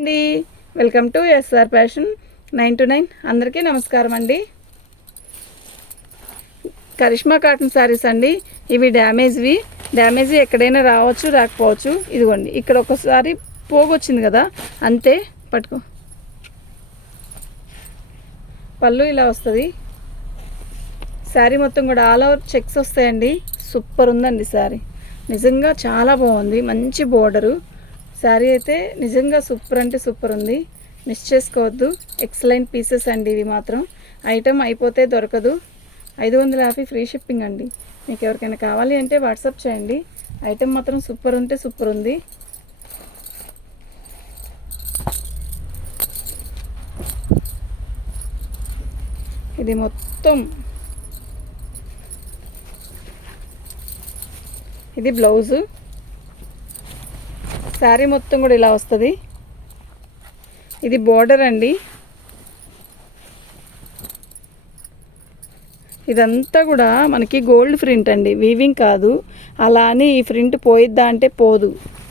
అండి, welcome to SR fashion 9 to 9. అందరికీ నమస్కారం అండి. కరిష్మా కాటన్ శారీస్ అండి. ఇవి డ్యామేజ్ ఎక్కడైనా రావచ్చు, రాకపోవచ్చు. ఇదిగోండి, ఇక్కడ ఒకసారి పోగొచ్చింది కదా, అంతే. పట్టుకో. పళ్ళు ఇలా వస్తుంది. శారీ మొత్తం కూడా ఆల్ ఓవర్ చెక్స్ వస్తాయండి. సూపర్ ఉందండి శారీ, నిజంగా చాలా బాగుంది. మంచి బోర్డరు శారీ అయితే నిజంగా సూపర్ అంటే సూపర్ ఉంది. మిస్ చేసుకోవద్దు. ఎక్సలెంట్ పీసెస్ అండి. ఇవి మాత్రం ఐటమ్ అయిపోతే దొరకదు. 550 ఫ్రీ షిప్పింగ్ అండి. మీకు ఎవరికైనా కావాలి అంటే వాట్సాప్ చేయండి. ఐటమ్ మాత్రం సూపర్ ఉంటే సూపర్ ఉంది. ఇది మొత్తం ఇది బ్లౌజు. శారీ మొత్తం కూడా ఇలా వస్తుంది. ఇది బోర్డర్ అండి. ఇదంతా కూడా మనకి గోల్డ్ ప్రింట్ అండి, వీవింగ్ కాదు. అలా అని ఈ ప్రింట్ పోయిద్దా అంటే పోదు.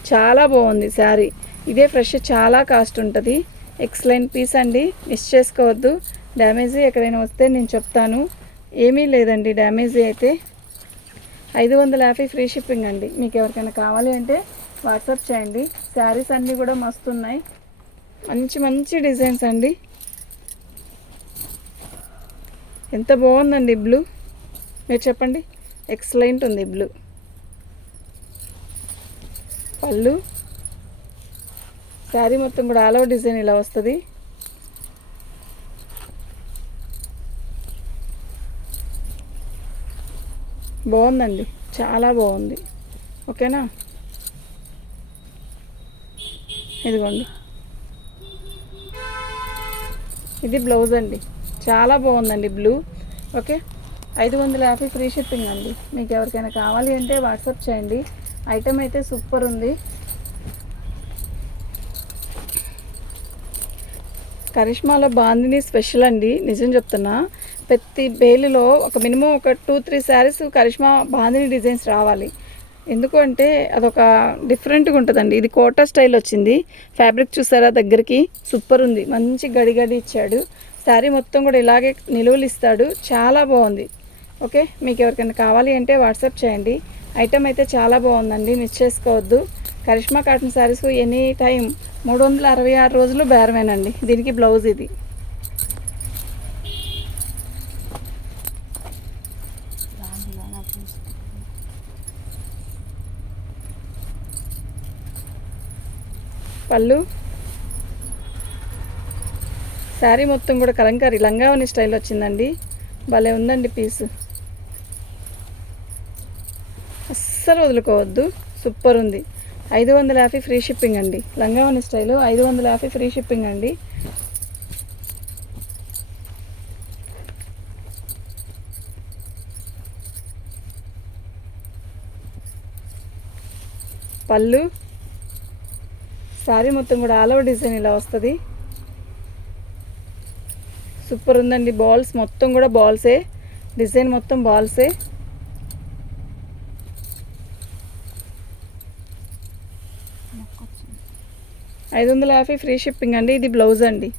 చాలా బాగుంది శారీ. ఇదే ఫ్రెష్, చాలా కాస్ట్ ఉంటుంది. ఎక్సలెంట్ పీస్ అండి, మిస్ చేసుకోవద్దు. డ్యామేజీ ఎక్కడైనా వస్తే నేను చెప్తాను. ఏమీ లేదండి డ్యామేజీ అయితే. 550 ఫ్రీ షిప్పింగ్ అండి. మీకు ఎవరికైనా కావాలి అంటే వాట్సాప్ చేయండి. శారీస్ అన్నీ కూడా మస్తు ఉన్నాయి. మంచి మంచి డిజైన్స్ అండి. ఎంత బాగుందండి బ్లూ, మీరు చెప్పండి. ఎక్సలెంట్ ఉంది బ్లూ. పళ్ళు, శారీ మొత్తం కూడా ఆల్ ఓవర్ డిజైన్ ఇలా వస్తుంది. బాగుందండి, చాలా బాగుంది. ఓకేనా, ఇదిగోండి. ఇది బ్లౌజ్ అండి, చాలా బాగుందండి బ్లూ. ఓకే, 550 ఫ్రీ షిప్పింగ్ అండి. మీకు ఎవరికైనా కావాలి అంటే వాట్సాప్ చేయండి. ఐటమ్ అయితే సూపర్ ఉంది. కరిష్మాలో బాందిని స్పెషల్ అండి, నిజం చెప్తున్నా. ప్రతి బేలులో ఒక మినిమం ఒక 2-3 శారీస్ కరిష్మా బాందిని డిజైన్స్ రావాలి. ఎందుకంటే అదొక డిఫరెంట్గా ఉంటుందండి. ఇది కోటా స్టైల్ వచ్చింది. ఫ్యాబ్రిక్ చూసారా దగ్గరికి, సూపర్ ఉంది. మంచి గడి ఇచ్చాడు. శారీ మొత్తం కూడా ఇలాగే నిలువలు ఇస్తాడు. చాలా బాగుంది. ఓకే, మీకు ఎవరికైనా కావాలి అంటే వాట్సాప్ చేయండి. ఐటమ్ అయితే చాలా బాగుందండి, మిస్ చేసుకోవద్దు. Karishma cotton sarees any time 366 రోజులు బేరమేనండి. దీనికి బ్లౌజ్ ఇది. పళ్ళు, శారీ మొత్తం కూడా కలంకారీ లంగావని స్టైల్ వచ్చిందండి. భలే ఉందండి పీసు, అస్సలు వదులుకోవద్దు. సూపర్ ఉంది. 550 ఫ్రీ షిప్పింగ్ అండి. లంగావని స్టైలు 550 ఫ్రీ షిప్పింగ్ అండి. పళ్ళు, శారీ మొత్తం కూడా ఆల్ ఓవర్ డిజైన్ ఇలా వస్తుంది. సూపర్ ఉందండి. బాల్స్ మొత్తం కూడా బాల్సే, డిజైన్ మొత్తం బాల్సే. $550 ఫ్రీ షిప్పింగ్ అండి. ఇది బ్లౌజ్ అండి.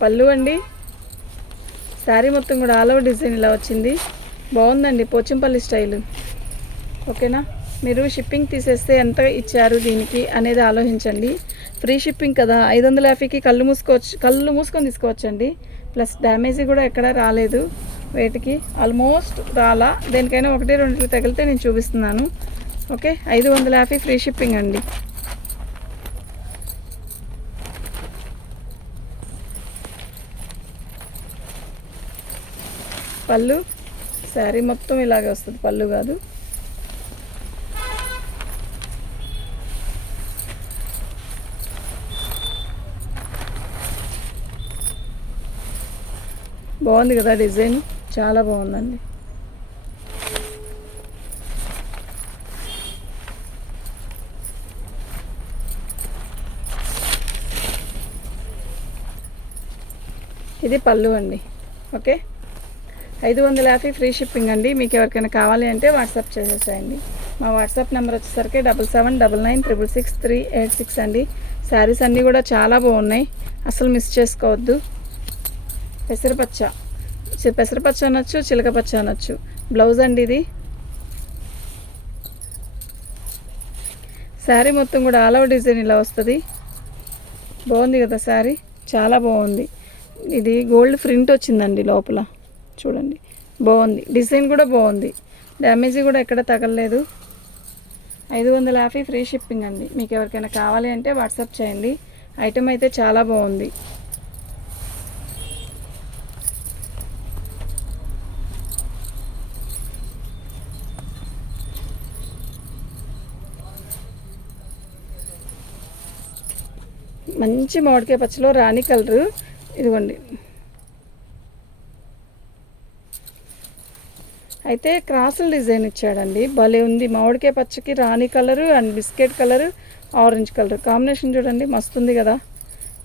పళ్ళు అండి, శారీ మొత్తం కూడా ఆల్ ఓవర్ డిజైన్ ఇలా వచ్చింది. బాగుందండి, పోచంపల్లి స్టైలు. ఓకేనా, మీరు షిప్పింగ్ తీసేస్తే ఎంత ఇచ్చారు దీనికి అనేది ఆలోచించండి. ఫ్రీ షిప్పింగ్ కదా, 550కి కళ్ళు మూసుకొని తీసుకోవచ్చండి. ప్లస్ డ్యామేజీ కూడా ఎక్కడ రాలేదు. వేటికి ఆల్మోస్ట్ రాలా. దేనికైనా 1-2 తగిలితే నేను చూపిస్తున్నాను. ఓకే, 550 ఫ్రీ షిప్పింగ్ అండి. పళ్ళు, శారీ మొత్తం ఇలాగే వస్తుంది. పళ్ళు కాదు. బాగుంది కదా డిజైన్, చాలా బాగుందండి. ఇది పళ్ళు అండి. ఓకే, 550 ఫ్రీ షిప్పింగ్ అండి. మీకు ఎవరికైనా కావాలి అంటే వాట్సాప్ చేసేసేయండి. మా వాట్సాప్ నెంబర్ వచ్చేసరికి 7799666386 అండి. శారీస్ అన్నీ కూడా చాలా బాగున్నాయి, అసలు మిస్ చేసుకోవద్దు. పెసరపచ్చ అనొచ్చు, చిలకపచ్చ అనొచ్చు. బ్లౌజ్ అండి ఇది. శారీ మొత్తం కూడా ఆల్ ఓవర్ డిజైన్ ఇలా వస్తుంది. బాగుంది కదా శారీ, చాలా బాగుంది. ఇది గోల్డ్ ప్రింట్ వచ్చిందండి లోపల, చూడండి బాగుంది. డిజైన్ కూడా బాగుంది, డ్యామేజ్ కూడా ఎక్కడ తగలలేదు. 550 ఫ్రీ షిప్పింగ్ అండి. మీకు ఎవరికైనా కావాలి అంటే వాట్సాప్ చేయండి. ఐటమ్ అయితే చాలా బాగుంది. మంచి మామిడికాయ పచ్చలో రాణి కలరు, ఇదిగోండి. అయితే క్రాసుల డిజైన్ ఇచ్చాడండి, భలే ఉంది. మామిడికాయ పచ్చకి రాణి colour and biscuit colour, orange colour combination చూడండి, మస్తుంది కదా,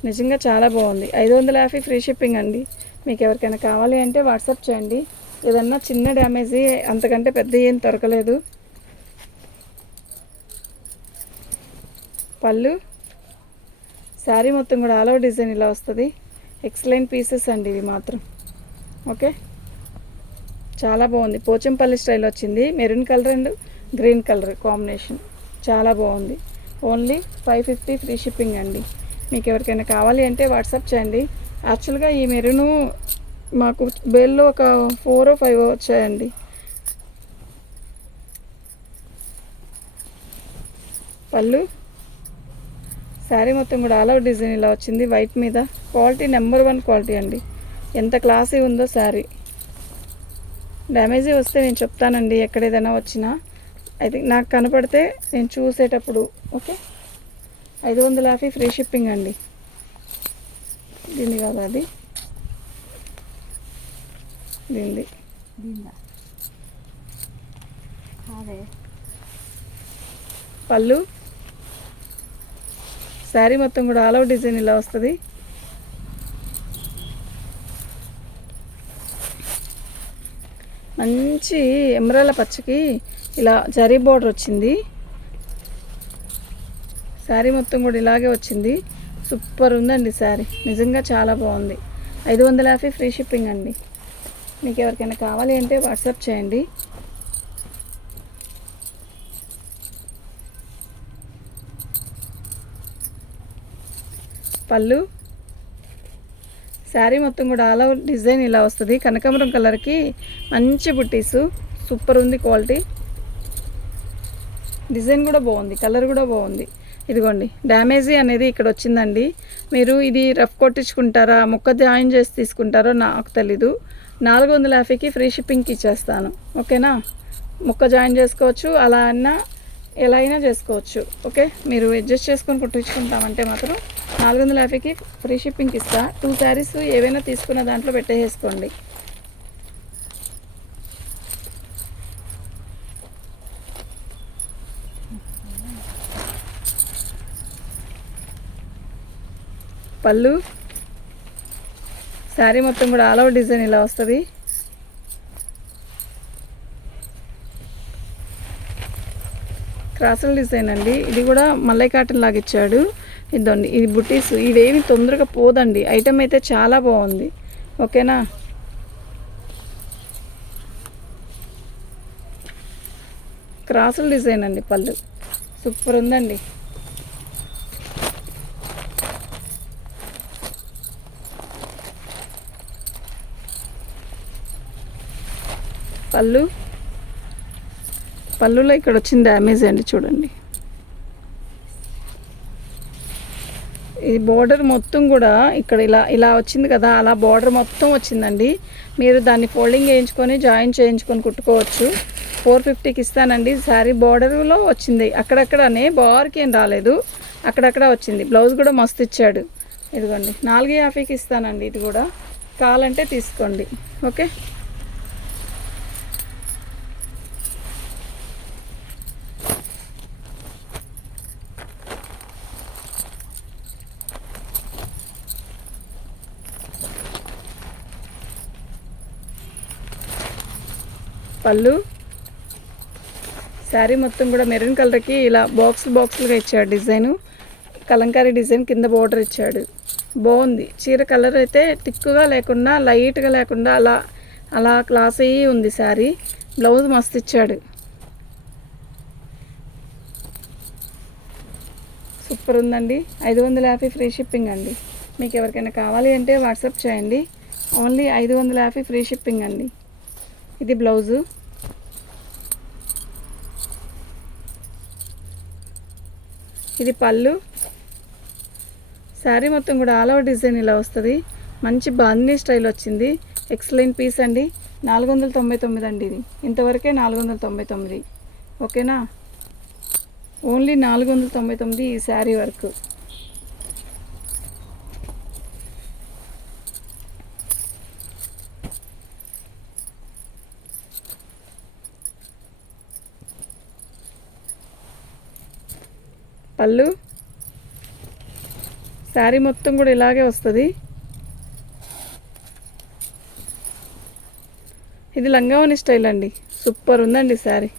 నిజంగా చాలా బాగుంది. 550 ఫ్రీ షిప్పింగ్ అండి. మీకు ఎవరికైనా కావాలి అంటే వాట్సాప్ చేయండి. ఏదన్నా చిన్న డ్యామేజ్, అంతకంటే పెద్ద ఏం దొరకలేదు. పళ్ళు, శారీ మొత్తం కూడా ఆల్ ఓవర్ డిజైన్ ఇలా వస్తుంది. ఎక్సలెంట్ పీసెస్ అండి ఇవి మాత్రం. ఓకే, చాలా బాగుంది. పోచంపల్లి స్టైల్ వచ్చింది, maroon colour and green colour combination, చాలా బాగుంది. ఓన్లీ 550 ఫ్రీ షిప్పింగ్ అండి. మీకు ఎవరికైనా కావాలి అంటే వాట్సాప్ చేయండి. యాక్చువల్గా ఈ మెరూను మాకు బేల్లో ఒక 4 or 5 వచ్చాయండి. పళ్ళు, శారీ మొత్తం కూడా ఆల్ ఓవర్ డిజైన్ ఇలా వచ్చింది వైట్ మీద. క్వాలిటీ నెంబర్ 1 క్వాలిటీ అండి, ఎంత క్లాసీ ఉందో శారీ. డ్యామేజీ వస్తే నేను చెప్తానండి, ఎక్కడ ఏదైనా వచ్చినా అయితే నాకు కనపడితే నేను చూసేటప్పుడు. ఓకే, 550 ఫ్రీ షిప్పింగ్ అండి. దీన్ని కాదు, అది దీనిది. పళ్ళు, శారీ మొత్తం కూడా ఆల్ ఓవర్ డిజైన్ ఇలా వస్తుంది. మంచి ఎమరాల పచ్చకి ఇలా జరీ బోర్డర్ వచ్చింది. శారీ మొత్తం కూడా ఇలాగే వచ్చింది. సూపర్ ఉందండి శారీ, నిజంగా చాలా బాగుంది. 550 ఫ్రీ షిప్పింగ్ అండి. మీకు ఎవరికైనా కావాలి అంటే వాట్సాప్ చేయండి. పళ్ళు, శారీ మొత్తం కూడా ఆల్ ఓవర్ డిజైన్ ఇలా వస్తుంది. కనకాంబరం కలర్కి మంచి బుట్టీసు, సూపర్ ఉంది క్వాలిటీ. డిజైన్ కూడా బాగుంది, కలర్ కూడా బాగుంది. ఇదిగోండి, డ్యామేజీ అనేది ఇక్కడ వచ్చిందండి. మీరు ఇది రఫ్ కొట్టించుకుంటారా, ముక్క జాయిన్ చేసి తీసుకుంటారో నాకు తెలీదు. 450కి ఫ్రీ షిప్పింగ్కి ఇచ్చేస్తాను. ఓకేనా, ముక్క జాయిన్ చేసుకోవచ్చు, అలా అన్నా ఎలా అయినా చేసుకోవచ్చు. ఓకే, మీరు అడ్జస్ట్ చేసుకొని కుట్టించుకుంటామంటే మాత్రం 450కి ఫ్రీ షిప్పింగ్కి ఇస్తా. 2 శారీస్ ఏవైనా తీసుకున్న దాంట్లో పెట్టేసుకోండి. పళ్ళు, శారీ మొత్తం కూడా ఆల్ ఓవర్ డిజైన్ ఇలా వస్తుంది. క్రాసుల డిజైన్ అండి, ఇది కూడా మల్లై కాటన్ లాగా ఇచ్చాడు. ఇదండి, ఇది బుటీస్, ఇవేమి తొందరగా పోదండి. ఐటమ్ అయితే చాలా బాగుంది. ఓకేనా, క్రాసుల డిజైన్ అండి. పళ్ళు సూపర్ ఉందండి. పళ్ళులో ఇక్కడ వచ్చిన డ్యామేజ్ అండి, చూడండి. ఈ బోర్డర్ మొత్తం కూడా ఇక్కడ ఇలా వచ్చింది కదా, అలా బోర్డర్ మొత్తం వచ్చిందండి. మీరు దాన్ని ఫోల్డింగ్ చేయించుకొని జాయిన్ చేయించుకొని కుట్టుకోవచ్చు. 450కి ఇస్తానండి. శారీ బోర్డర్లో వచ్చింది, అక్కడక్కడనే బార్కి ఏం రాలేదు, అక్కడక్కడ వచ్చింది. బ్లౌజ్ కూడా మస్తు ఇచ్చాడు. ఇదిగోండి, 450కి ఇస్తానండి. ఇది కూడా కావాలంటే తీసుకోండి. ఓకే, పళ్ళు. శారీ మొత్తం కూడా మెరూన్ కలర్కి ఇలా బాక్సులుగా ఇచ్చాడు డిజైను. కలంకారీ డిజైన్ కింద బోర్డర్ ఇచ్చాడు. బాగుంది చీర. కలర్ అయితే థిక్గా లేకుండా లైట్గా లేకుండా అలా అలా క్లాస్ అయ్యి ఉంది శారీ. బ్లౌజ్ మస్తు ఇచ్చాడు. సూపర్ ఉందండి. 550 ఫ్రీ షిప్పింగ్ అండి. మీకు ఎవరికైనా కావాలి అంటే వాట్సాప్ చేయండి. ఓన్లీ 550 ఫ్రీ షిప్పింగ్ అండి. ఇది బ్లౌజు. ఇది పళ్ళు. శారీ మొత్తం కూడా ఆల్ ఓవర్ డిజైన్ ఇలా వస్తుంది. మంచి బాందినీ స్టైల్ వచ్చింది. ఎక్సలెంట్ పీస్ అండి. 499 అండి. ఇది ఇంతవరకే 499. ఓకేనా? ఓన్లీ 499 ఈ శారీ వర్క్. పళ్ళు. శారీ మొత్తం కూడా ఇలాగే వస్తుంది. ఇది లంగావని స్టైల్ అండి. సూపర్ ఉందండి శారీ.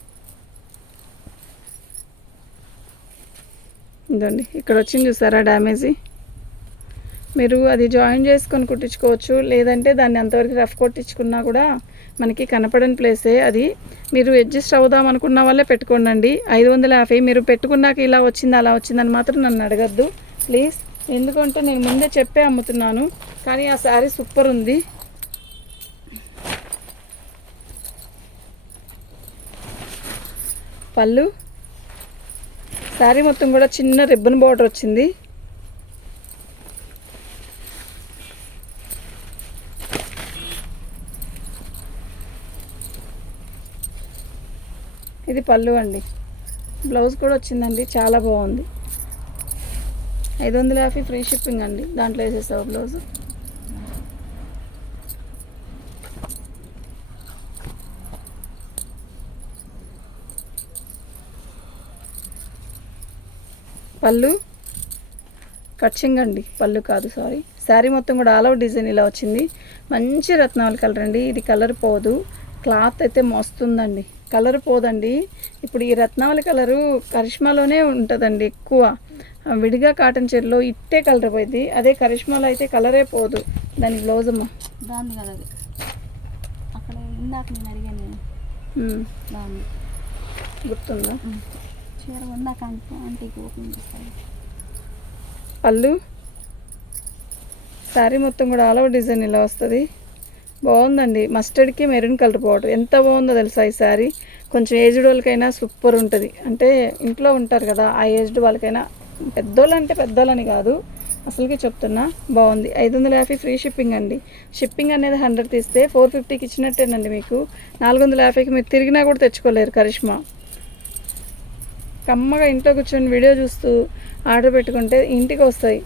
ఇదండి ఇక్కడ వచ్చింది చూసారా డ్యామేజీ. మీరు అది జాయిన్ చేసుకొని కుట్టించుకోవచ్చు. లేదంటే దాన్ని అంతవరకు రఫ్ కొట్టించుకున్నా కూడా మనకి కనపడని ప్లేసే అది. మీరు అడ్జస్ట్ అవుదాం అనుకున్న వాళ్ళే పెట్టుకోండి. 550. మీరు పెట్టుకున్నాక ఇలా వచ్చింది అలా వచ్చిందని మాత్రం నన్ను అడగద్దు ప్లీజ్. ఎందుకంటే నేను ముందే చెప్పే అమ్ముతున్నాను. కానీ ఆ శారీ సూపర్ ఉంది. పళ్ళు. శారీ మొత్తం కూడా చిన్న రిబ్బన్ బార్డర్ వచ్చింది. ఇది పళ్ళు అండి. బ్లౌజ్ కూడా వచ్చిందండి. చాలా బాగుంది. 550 ఫ్రీ షిప్పింగ్ అండి. దాంట్లో వేసేస్తావు బ్లౌజ్. పళ్ళు కట్చింగ్ అండి. పళ్ళు కాదు సారీ. శారీ మొత్తం కూడా ఆల్ ఓవర్ డిజైన్ ఇలా వచ్చింది. మంచి రత్నావళి కలర్ అండి. ఇది కలర్ పోదు. క్లాత్ అయితే మస్తుందండి. కలర్ పోదండి. ఇప్పుడు ఈ రత్నావళి కలరు కరిష్మాలోనే ఉంటుందండి ఎక్కువ. విడిగా కాటన్ చీరలో ఇట్టే కలర్ పోయింది. అదే కరిష్మాలో అయితే కలరే పోదు. దాని బ్లౌజ్ అమ్మ బాగుంది కదా. అది అక్కడ ఇందాక నేను అడిగాను. బాగుంది. గుర్తుందా? చీర ఉందాక ఆంటీకి ఓపెన్ చేస్తాను. పళ్ళు. శారీ మొత్తం కూడా ఆల్ ఓవర్ డిజైన్ ఇలా వస్తుంది. బాగుందండి. మస్టర్డ్కి మెరూన్ కలర్ బార్డర్ ఎంత బాగుందో తెలుసా ఈ శారీ. కొంచెం ఏజ్డ్ వాళ్ళకైనా సూపర్ ఉంటుంది. అంటే ఇంట్లో ఉంటారు కదా ఆ ఏజ్డ్ వాళ్ళకైనా. పెద్దోళ్ళు అంటే పెద్దోళ్ళని కాదు, అసలుకి చెప్తున్నా. బాగుంది. 550 ఫ్రీ షిప్పింగ్ అండి. షిప్పింగ్ అనేది 100 తీస్తే 450కి ఇచ్చినట్టేనండి మీకు. 450కి మీరు తిరిగినా కూడా తెచ్చుకోలేరు కరిష్మా. కమ్మగా ఇంట్లో కూర్చొని వీడియో చూస్తూ ఆర్డర్ పెట్టుకుంటే ఇంటికి వస్తాయి.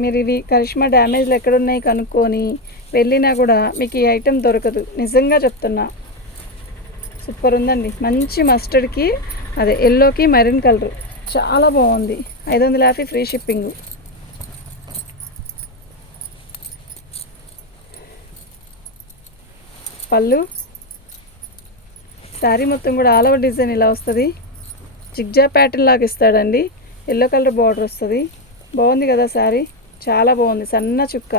మీరు ఇవి కరిష్మా డ్యామేజ్లు ఎక్కడున్నాయి కనుక్కొని వెళ్ళినా కూడా మీకు ఈ ఐటెం దొరకదు. నిజంగా చెప్తున్నా. సూపర్ ఉందండి. మంచి మస్టర్డ్కి అదే ఎల్లోకి మెరూన్ కలర్ చాలా బాగుంది. 550 ఫ్రీ షిప్పింగ్. పళ్ళు. శారీ మొత్తం కూడా ఆల్ ఓవర్ డిజైన్ ఇలా వస్తుంది. జిగ్జా ప్యాటర్న్ లాగా ఇస్తాడండి. ఎల్లో కలర్ బార్డర్ వస్తుంది. బాగుంది కదా శారీ. చాలా బాగుంది. సన్న చుక్క.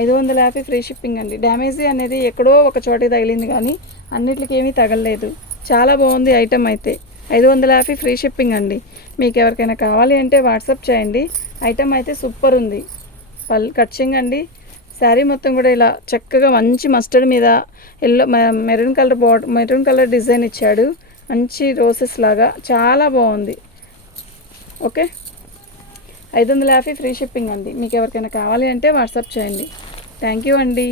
550 ఫ్రీ షిప్పింగ్ అండి. డ్యామేజీ అనేది ఎక్కడో ఒక చోట తగిలింది కానీ అన్నిటికి ఏమీ తగలలేదు. చాలా బాగుంది ఐటెం అయితే. 550 ఫ్రీ షిప్పింగ్ అండి. మీకు ఎవరికైనా కావాలి అంటే వాట్సాప్ చేయండి. ఐటెం అయితే సూపర్ ఉంది. కట్చింగ్ అండి. శారీ మొత్తం కూడా ఇలా చక్కగా మంచి మస్టర్డ్ మీద yellow maroon colour border, maroon colour design ఇచ్చాడు. మంచి రోసెస్ లాగా చాలా బాగుంది. ఓకే. 550 ఫ్రీ షిప్పింగ్ అండి. మీకు ఎవరికైనా కావాలి అంటే వాట్సాప్ చేయండి. థ్యాంక్ యూ అండి.